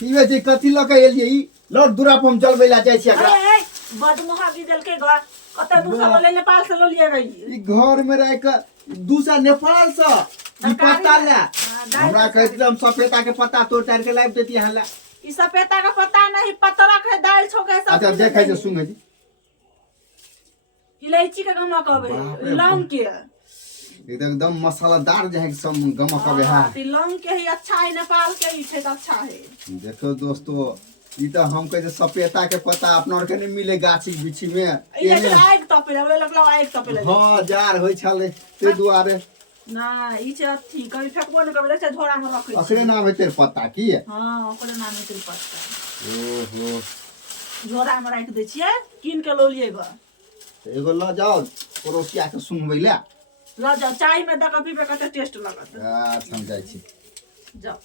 पीवे छै कथी ल के एलियै ई लड़ दूरा पर हम चलबै ला जाइ छी एकरा ए बड मोहागी देल के ग कत दूसरा बोले नेपाल से लो लिए गई ई घर में रह के दूसरा नेपाल से ई पत्ता ले हमरा कहत हम सपेता के पत्ता तोड़ तार के लाइब देती हला ई सपेता का पता नहीं पतरा के दाल छोके सब अच्छा देखै छै सुनै छी इलायची का गमा कहबे लौंग के एकदम मसालादार जे है सब गमक आवे है लौंग के ही अच्छा है नेपाल के ही खेत अच्छा है देखो दोस्तों ई तो हम कहे सपेता के पत्ता अपना के नहीं मिले गाछी बिछी में ई ले आग तपेला बोले लगला आग तपेला हां जार होय छले ते दुआरे ना ई छै अथी कभी फेकबो न कभी रखे झोरा में रखे अखरे नाम है तेरे पत्ता की है हां ओकरे नाम है तेरे पत्ता ओहो झोरा में रख दे छिए किन के लो लिए ग एगो ल जाओ पड़ोसिया के सुनबै ले ल जाओ चाय में द के पीबे कते टेस्ट लगत आ समझाई छी जाओ